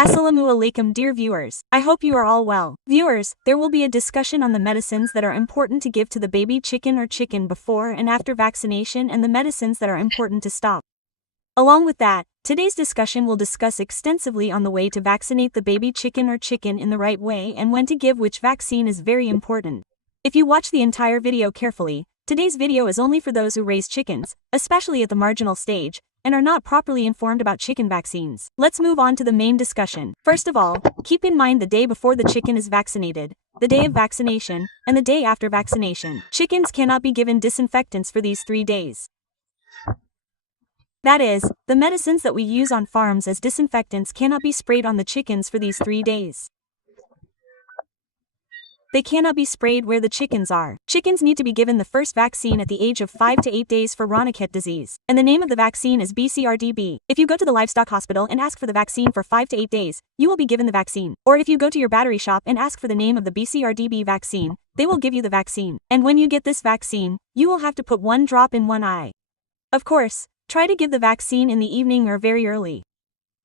Assalamu alaikum dear viewers, I hope you are all well. Viewers, there will be a discussion on the medicines that are important to give to the baby chicken or chicken before and after vaccination and the medicines that are important to stop. Along with that, today's discussion will discuss extensively on the way to vaccinate the baby chicken or chicken in the right way and when to give which vaccine is very important. If you watch the entire video carefully, today's video is only for those who raise chickens, especially at the marginal stage, and are not properly informed about chicken vaccines. Let's move on to the main discussion. First of all, keep in mind the day before the chicken is vaccinated, the day of vaccination, and the day after vaccination. Chickens cannot be given disinfectants for these 3 days. That is, the medicines that we use on farms as disinfectants cannot be sprayed on the chickens for these 3 days. They cannot be sprayed where the chickens are. Chickens need to be given the first vaccine at the age of 5 to 8 days for Ronaket disease, and the name of the vaccine is BCRDB. If you go to the livestock hospital and ask for the vaccine for 5 to 8 days, you will be given the vaccine. Or if you go to your battery shop and ask for the name of the BCRDB vaccine, they will give you the vaccine. And when you get this vaccine, you will have to put 1 drop in 1 eye. Of course, try to give the vaccine in the evening or very early.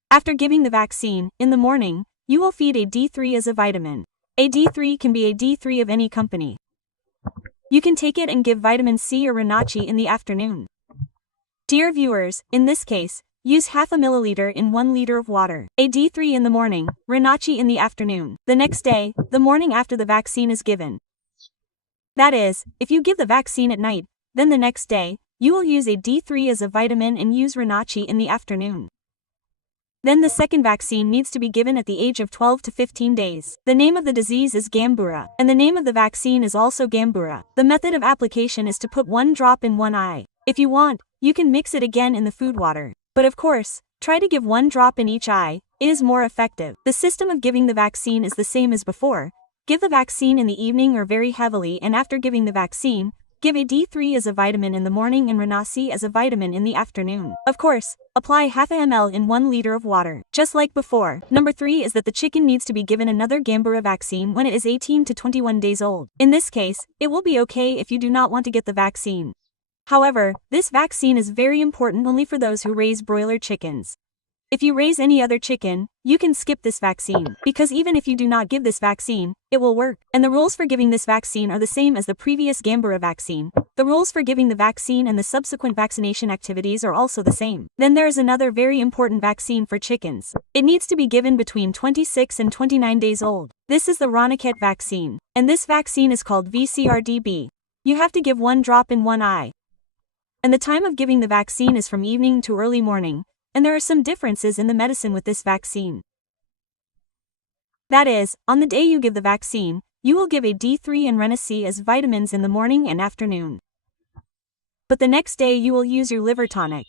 After giving the vaccine, in the morning, you will feed a D3 as a vitamin. A D3 can be a D3 of any company. You can take it and give vitamin C or Renacci in the afternoon. Dear viewers, in this case, use half a milliliter in 1 liter of water. A D3 in the morning, Renacci in the afternoon. The next day, the morning after the vaccine is given. That is, if you give the vaccine at night, then the next day, you will use a D3 as a vitamin and use Renacci in the afternoon. Then the second vaccine needs to be given at the age of 12 to 15 days. The name of the disease is Gambura, and the name of the vaccine is also Gambura. The method of application is to put 1 drop in 1 eye. If you want, you can mix it again in the food water. But of course, try to give 1 drop in each eye, it is more effective. The system of giving the vaccine is the same as before. Give the vaccine in the evening or very heavily, and after giving the vaccine, give a D3 as a vitamin in the morning and Renacci as a vitamin in the afternoon. Of course, apply half a ml in 1 liter of water. Just like before. Number 3 is that the chicken needs to be given another Gambura vaccine when it is 18 to 21 days old. In this case, it will be okay if you do not want to get the vaccine. However, this vaccine is very important only for those who raise broiler chickens. If you raise any other chicken, you can skip this vaccine, because even if you do not give this vaccine, it will work. And the rules for giving this vaccine are the same as the previous Gambura vaccine. The rules for giving the vaccine and the subsequent vaccination activities are also the same. Then there is another very important vaccine for chickens. It needs to be given between 26 and 29 days old. This is the Ronaket vaccine, and this vaccine is called VCRDB. You have to give 1 drop in 1 eye. And the time of giving the vaccine is from evening to early morning. And there are some differences in the medicine with this vaccine. That is, on the day you give the vaccine, you will give a D3 and Renacci as vitamins in the morning and afternoon. But the next day you will use your liver tonic.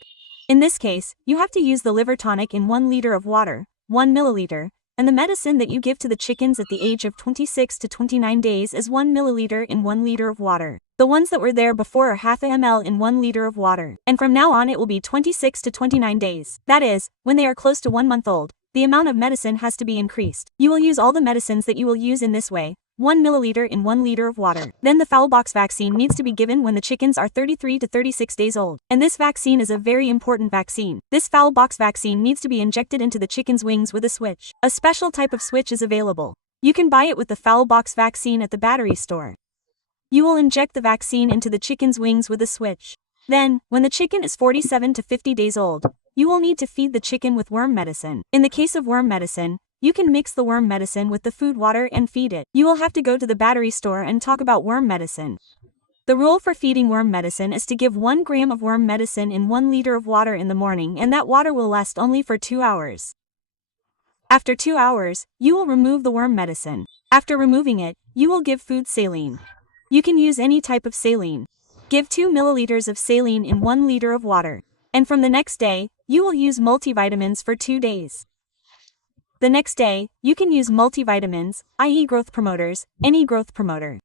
In this case, you have to use the liver tonic in 1 liter of water, 1 milliliter, and the medicine that you give to the chickens at the age of 26 to 29 days is 1 milliliter in 1 liter of water. The ones that were there before are half a ml in 1 liter of water. And from now on it will be 26 to 29 days. That is, when they are close to 1 month old, the amount of medicine has to be increased. You will use all the medicines that you will use in this way, 1 milliliter in 1 liter of water. Then the fowlpox vaccine needs to be given when the chickens are 33 to 36 days old. And this vaccine is a very important vaccine. This fowlpox vaccine needs to be injected into the chicken's wings with a switch. A special type of switch is available. You can buy it with the fowlpox vaccine at the battery store. You will inject the vaccine into the chicken's wings with a switch. Then, when the chicken is 47 to 50 days old, you will need to feed the chicken with worm medicine. In the case of worm medicine, you can mix the worm medicine with the food water and feed it. You will have to go to the battery store and talk about worm medicine. The rule for feeding worm medicine is to give 1 gram of worm medicine in 1 liter of water in the morning, and that water will last only for 2 hours. After 2 hours, you will remove the worm medicine. After removing it, you will give food saline. You can use any type of saline. Give 2 milliliters of saline in 1 liter of water. And from the next day, you will use multivitamins for 2 days. The next day, you can use multivitamins, i.e. growth promoters, any growth promoter.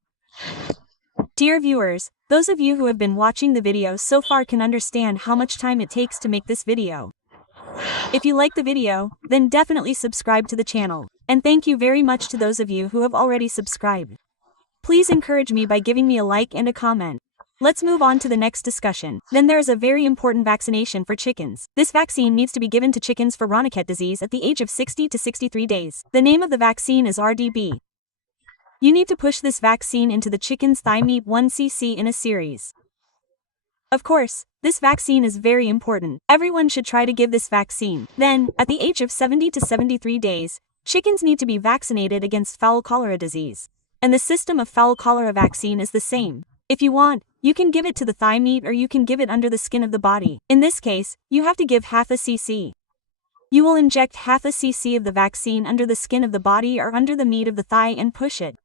Dear viewers, those of you who have been watching the video so far can understand how much time it takes to make this video. If you like the video, then definitely subscribe to the channel. And thank you very much to those of you who have already subscribed. Please encourage me by giving me a like and a comment. Let's move on to the next discussion. Then there is a very important vaccination for chickens. This vaccine needs to be given to chickens for Ronnequet disease at the age of 60 to 63 days. The name of the vaccine is RDB. You need to push this vaccine into the chicken's thigh meat 1 cc in a series. Of course, this vaccine is very important. Everyone should try to give this vaccine. Then, at the age of 70 to 73 days, chickens need to be vaccinated against fowl cholera disease. And the system of fowl cholera vaccine is the same. If you want, you can give it to the thigh meat or you can give it under the skin of the body. In this case, you have to give half a cc. You will inject half a cc of the vaccine under the skin of the body or under the meat of the thigh and push it.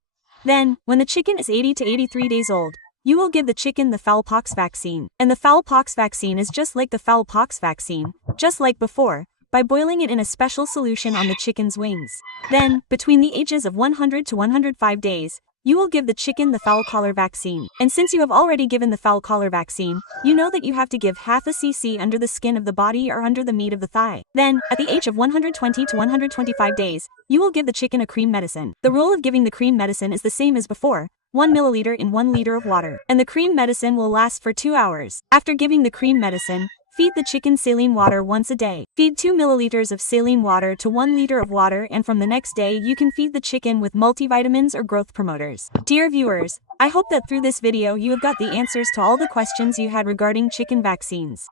Then, when the chicken is 80 to 83 days old, you will give the chicken the fowlpox vaccine. And the fowlpox vaccine is just like the fowlpox vaccine, just like before, by boiling it in a special solution on the chicken's wings. Then, between the ages of 100 to 105 days, you will give the chicken the fowl collar vaccine. And since you have already given the fowl collar vaccine, you know that you have to give half a cc under the skin of the body or under the meat of the thigh. Then, at the age of 120 to 125 days, you will give the chicken a cream medicine. The rule of giving the cream medicine is the same as before, 1 milliliter in 1 liter of water. And the cream medicine will last for 2 hours. After giving the cream medicine, feed the chicken saline water once a day. Feed 2 milliliters of saline water to 1 liter of water, and from the next day you can feed the chicken with multivitamins or growth promoters. Dear viewers, I hope that through this video you have got the answers to all the questions you had regarding chicken vaccines.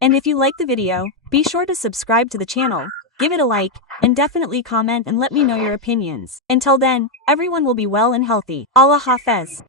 And if you like the video, be sure to subscribe to the channel, give it a like, and definitely comment and let me know your opinions. Until then, everyone will be well and healthy. Allah Hafez.